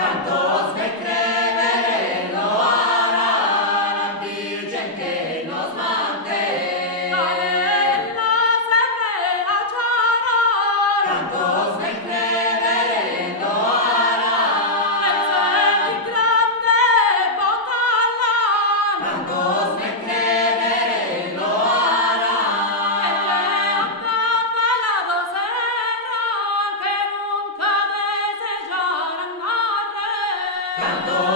Cantos de credere lo hará la Virgen que nos manté. Calella sempre acciará. Cantos de credere lo hará. E il grande bocalla. Cantos de credere lo hará. E che accappa la dosera che nunca deseggiaran mare. Cantos